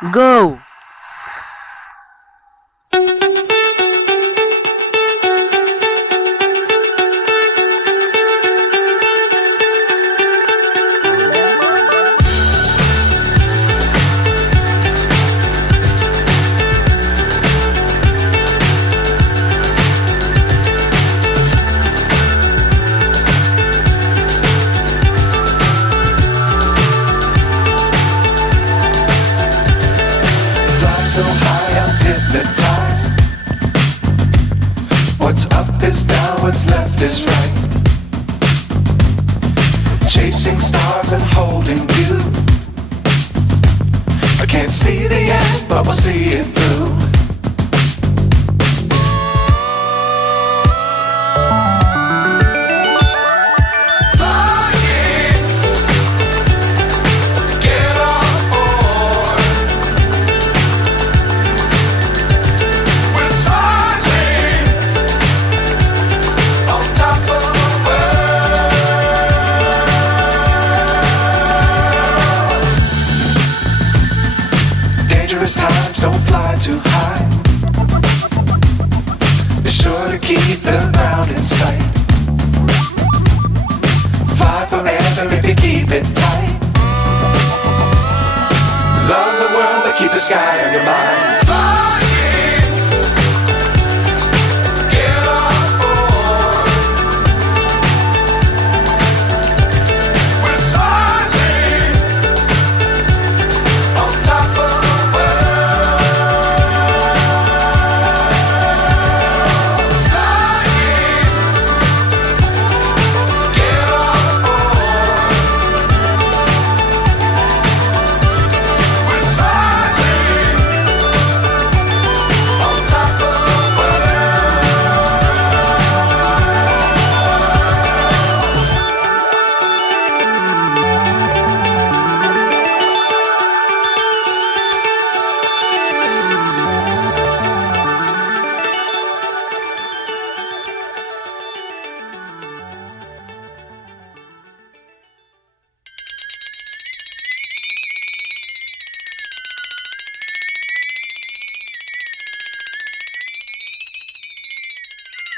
Go! Fly so high, I'm hypnotized. What's up is down, what's left is right. Chasing stars and holding you. I can't see the end, but we'll see it through. Flying, get on board. We're smiling on top of the world. Dangerous times, don't fly too high. Be sure to keep the ground in sight. Fly forever if you keep it tight. Love the world, but keep the sky on your mind.